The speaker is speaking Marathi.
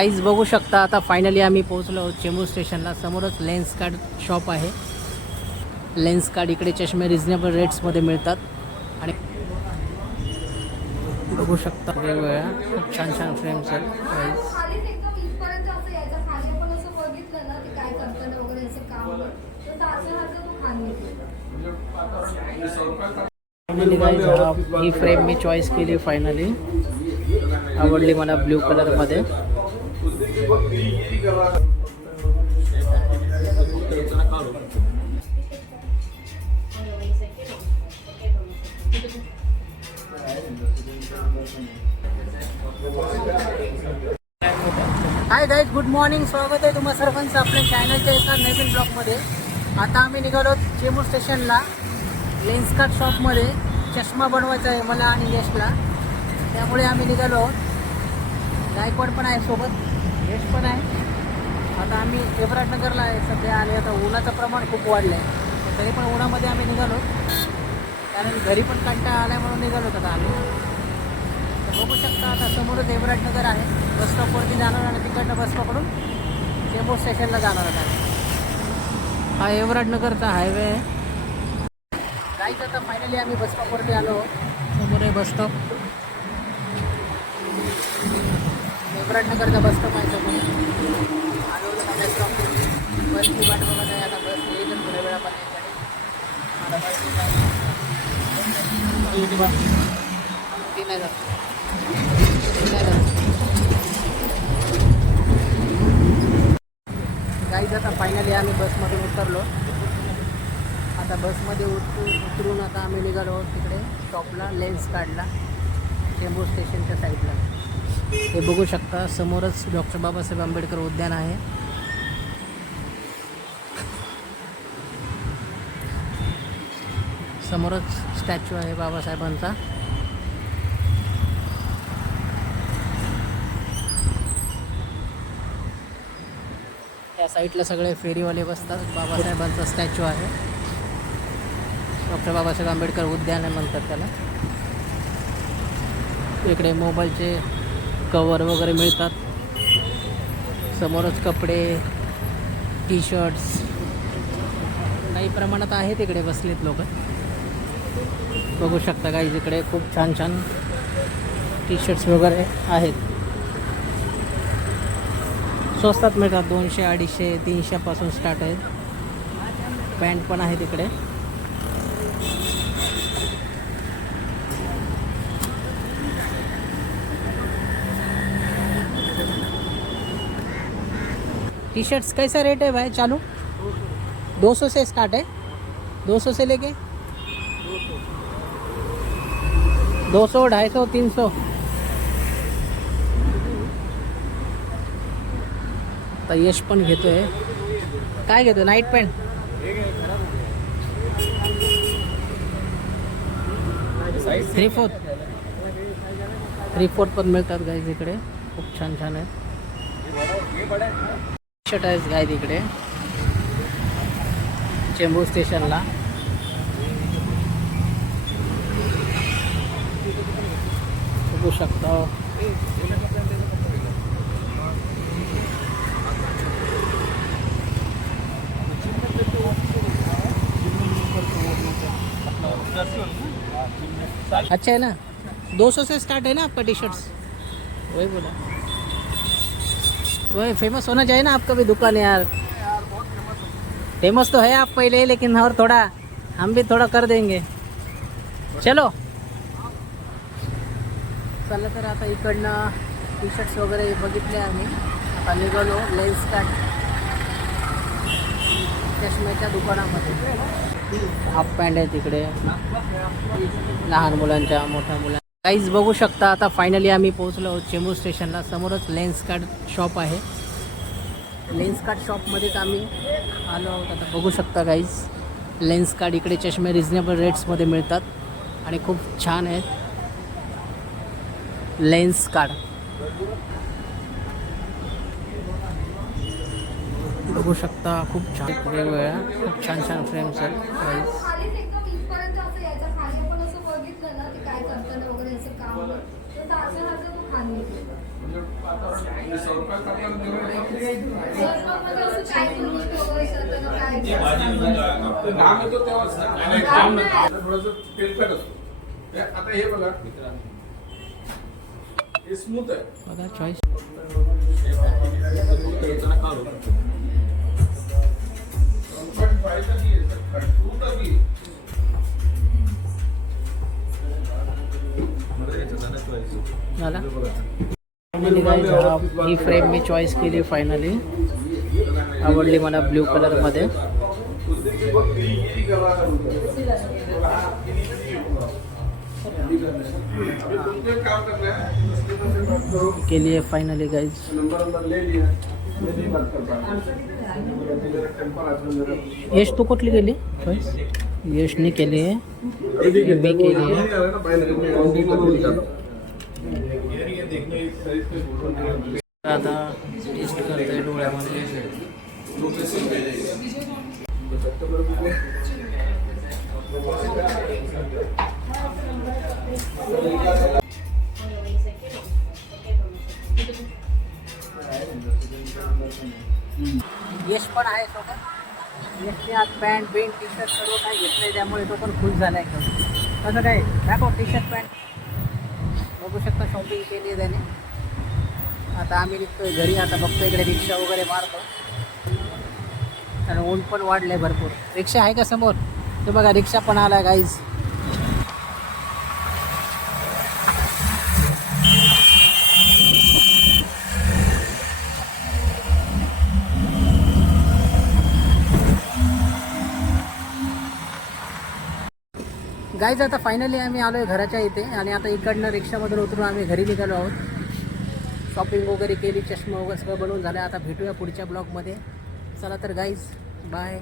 गाईज बघू शकता आता फायनली आम्ही पोहोचलो चेंबूर स्टेशनला. समोरच लेन्स कार्ड शॉप आहे. लेन्स कार्ड इकडे चष्मे रिजनेबल रेट्समध्ये मिळतात आणि बघू शकता वेगवेगळ्या खूप छान छान फ्रेम्स आहेत. फायनली गाईज ही फ्रेम मी चॉईस केली. फायनली आवडली मला ब्ल्यू कलरमध्ये. Hi guys, good morning. स्वागत आहे तुम्हा सर्वांचं आपल्या चॅनलच्या एका नवीन ब्लॉगमध्ये. आता आम्ही निघालो चेंबूर स्टेशनला. लेन्स कार्ड शॉपमध्ये चष्मा बनवायचा आहे मला आणि यशला, त्यामुळे आम्ही निघालो. गायकवाड पण आहे सोबत, यश पण आहे. आता आम्ही एब्राटनगरला आहे सध्या आणि आता उन्हाचं प्रमाण खूप वाढलं आहे, तरी पण उन्हामध्ये आम्ही निघालो कारण घरी पण कंटाळा आला आहे म्हणून निघालो आता आम्ही. तर बघू शकता आता समोरच एब्राटनगर आहे. बस स्टॉपवरती जाणार आणि तिकडनं बस पकडून चेंबूर स्टेशनला जाणार होता. हा एब्राटनगरचा हायवे आहे. जायचं आता फायनली आम्ही बस स्टॉपवरती आलो. समोर आहे बस स्टॉप, एब्राटनगरचा बस स्टॉप आहे समोर. आलो बस स्टॉप, बसची वाट बघत आहे. आता बस येईल थोड्या वेळापर्यंत. आता ती नाही जात. गाईज आता फायनली आम्ही बसमधून उतरलो. आता बसमध्ये उतरून आता आम्ही निघालो तिकडे शॉपला, लेन्स कार्डला, चेंबूर स्टेशनच्या साईडला. हे बघू शकता समोरच डॉक्टर बाबासाहेब आंबेडकर उद्यान आहे. समोरच स्टॅच्यू आहे बाबासाहेबांचा. या साईडला सगळे फेरीवाले बसतात. बाबासाहेबांचा स्टॅच्यू आहे. डॉक्टर बाबासाहेब आंबेडकर उद्यान म्हणतात त्याला. इकडे मोबाईलचे कवर वगैरे मिळतात. समोरच कपडे, टी शर्ट्स काही प्रमाणात आहे. तिकडे बसलेत लोक, बघू शकता काही. इकडे खूप छान छान टी शर्ट्स वगैरे आहेत. स्वस्तात मिळतात. 200, 250, 300 पासून स्टार्ट आहेत. पॅन्ट पण आहे तिकडे. टी शर्ट्स कैसा रेट है भाई चालू? 200 से स्टार्ट है. 200 से लेके 200, 250, 300. आता यश पण घेतोय. काय घेतो? Night pant. 3/4 पण मिळतात गाईज इकडे. खूप छान छान आहे. शर्ट आहे गाईज इकडे चेंबूर स्टेशनला. बघू शकता. अच्छा है ना. 200 से स्टार्ट है ना आपका टी शर्ट्स? वही बोला, वही फेमस होना चाहिए ना आपका भी दुकान यार. फेमस तो है आप पहले, लेकिन और थोड़ा हम भी थोड़ा कर देंगे. चलो चला. तर आता इकडनं टी शर्ट्स वगैरे बघितले आम्ही. आता निघालो लेन्स कार्ड चष्म्याच्या दुकानामध्ये. हाफ पॅन्ट आहे तिकडे, लहान मुलांच्या, मोठ्या मुलांच्या. गाईज बघू शकता आता फायनली आम्ही पोहोचलो चेंबूर स्टेशनला. समोरच लेन्स कार्ड शॉप आहे. लेन्स कार्ड शॉपमध्येच आम्ही आलो आहोत. आता बघू शकता गाईज, लेन्स कार्ड इकडे चष्मे रिजनेबल रेट्समध्ये मिळतात आणि खूप छान आहेत. लेन्स कार्ड बघू शकता. खूप छान वेगवेगळ्या खूप छान छान फ्रेम्स आहेत. आता हे बघा हे स्मूथ आहे बघा चॉईस. झाला फायनली गाईज ही फ्रेम मी चॉईस केली फायनली. आवडली मला ब्ल्यू कलरमध्ये. केली आहे फायनली गाईज. यश तू कुठली केली चॉईस? यशने केली आहे, मी केली आहे. आता टेस्ट करतोय डोळ्यामध्ये. यश पण आहे सोबत. यशने आज पॅन्ट बिंट टी शर्ट सर्व काही घेतलंय, त्यामुळे तो पण खुश झाला एकदम. कसं काय दाखव टी शर्ट पॅन्ट. बघू शकता शॉपिंग केली आहे त्याने. आता आम्ही निघतोय घरी. आता बघतो इकडे रिक्षा वगैरे मारतो, आणि ऊन पण वाढलंय भरपूर. रिक्षा आहे का समोर? ते बघा रिक्षा पण आला गाईज. गाईज आता फायनली आम्ही आलो आहे घराच्या इथे, आणि आता इकडनं रिक्षामधून उतरून आम्ही घरी निघालो आहोत. शॉपिंग वगैरे केली, चष्मा वगैरे सगळं बनवून झालं. आता भेटूया पुढच्या ब्लॉगमध्ये. चला तर गाईज, बाय.